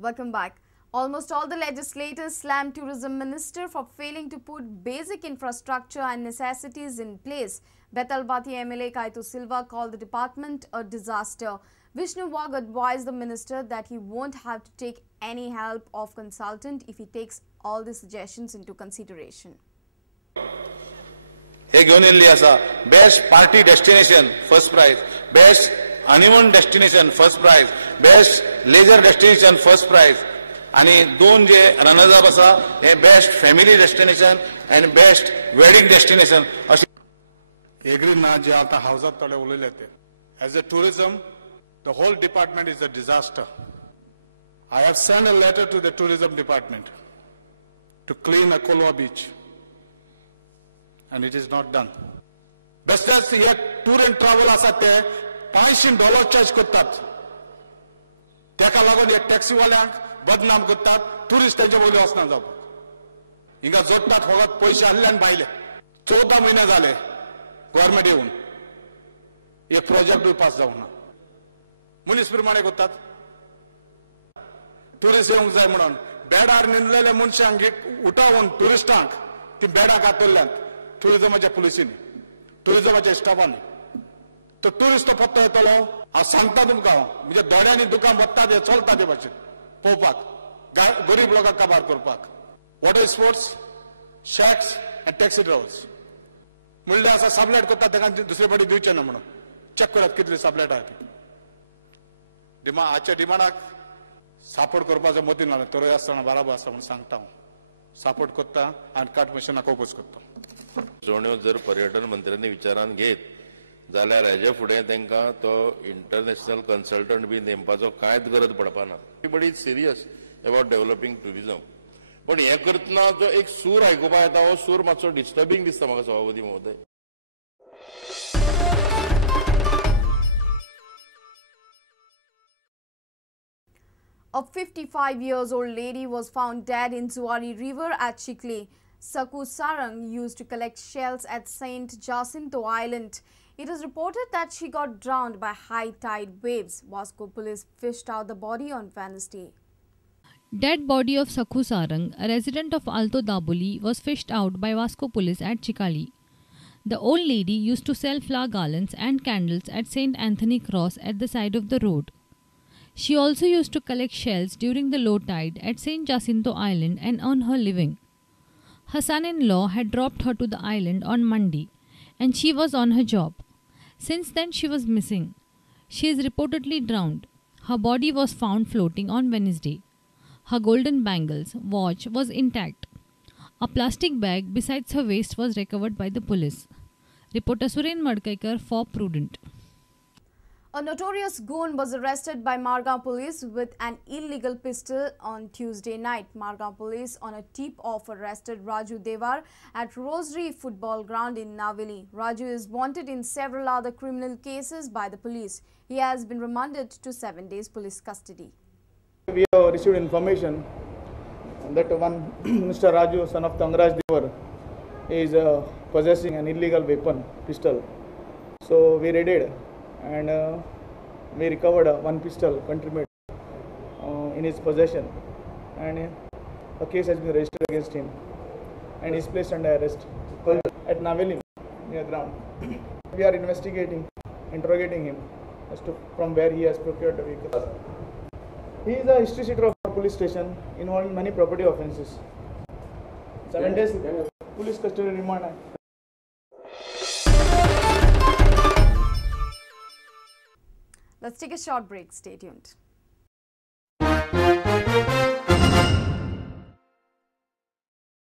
Welcome back. Almost all the legislators slammed tourism minister for failing to put basic infrastructure and necessities in place. Bethalbati MLA Kaitu Silva called the department a disaster. Vishnu Wag advised the minister that he won't have to take any help of consultant if he takes all the suggestions into consideration. Best party destination, first prize. Best honeymoon destination, first prize. Best leisure destination, first prize. And दोन जे runners up असा हे best family destination and best wedding destination. Agree ना जे आता हाउसात तोडे उलयले ते. As a tourism, the whole department is a disaster. I have sent a letter to the tourism department to clean Akolwa beach, and it is not done. Best here tour and travel असा ते $500 charge करतात. त्याका लागून एक taxi वाल्यांक बदनाम करतात, tourist त्यांच्या बोली वचना जावपाक. हिंगा जोडटात फकत पैसे आसल्यान भायले. 14 महिने झाले गव्हर्नमेंट येऊन एक प्रोजेक्ट पास जावना. मुनीस प्रमाणे करतात. टुरिस्ट येवंक जाय म्हणून बेडार निंदलेल्या मनशांक उठावून टुरिस्टांक ती बेडाक घातल्यात टुरिझमाच्या पुलिसींनी, टुरिझमाच्या स्टाफांनी. तो टुरिस्ट पत्तो येतलो. हांव सांगता तुमकां, म्हणजे दोड्यांनी दुकान वत्ता ते चलता ते भाशेन पळोवपाक, गरीब लोकांक काबार करपाक. Water sports, shacks and taxi drivers म्हणले असा सबलेट करतात, ताका दुसरे फावटी दिवचे ना म्हणून. चेक करात कितली सबलेट आहा ती. आजच्या डिमांडाक सपोर्ट करपाचो मतीन ना, तोरय आसतना बराबर आसा म्हणून सांगता हांव. सपोर्ट करता आनी काट मशिनाक ओपोज करता. जोड्यो जर पर्यटन मंत्र्यांनी विचारान घेत जाल्यार हेजे फुडें तांकां तो इंटरनॅशनल कन्सल्टंट बी नेमपाचो कांयच गरज पडपाना. Everybody is serious about developing tourism. पण हे करतना जो एक सूर आयकुपा येता, हो सूर मातसो डिस्टर्बिंग दिसता म्हाका सभापती महोदय. A 55-year-old lady was found dead in Zuari River at Chicalim. Sakku Sarang used to collect shells at St. Jacinto Island. It is reported that she got drowned by high tide waves. Vasco police fished out the body on Wednesday. Dead body of Sakku Sarang, a resident of Alto Dabuli, was fished out by Vasco police at Chicalim. The old lady used to sell flower garlands and candles at St. Anthony Cross at the side of the road. She also used to collect shells during the low tide at St. Jacinto Island and earn her living. Her son-in-law had dropped her to the island on Monday, and she was on her job. Since then, she was missing. She is reportedly drowned. Her body was found floating on Wednesday. Her golden bangles, watch was intact. A plastic bag besides her waist was recovered by the police. Reporter Suren Madkaikar for Prudent. A notorious goon was arrested by Margao police with an illegal pistol on Tuesday night. Margao police on a tip-off arrested Raju Devar at Rosary Football Ground in Naveli. Raju is wanted in several other criminal cases by the police. He has been remanded to 7 days police custody. We have received information that one Mr. Raju, son of Tangraj Devar, is possessing an illegal weapon, pistol. So we raided and we recovered one pistol country-made in his possession, and a case has been registered against him and he is placed under arrest at Naveli near ground. We are investigating, interrogating him as to from where he has procured the vehicle. He is a history sheeter of our police station involving many property offences. 7 days police custody remand. Let's take a short break. Stay tuned.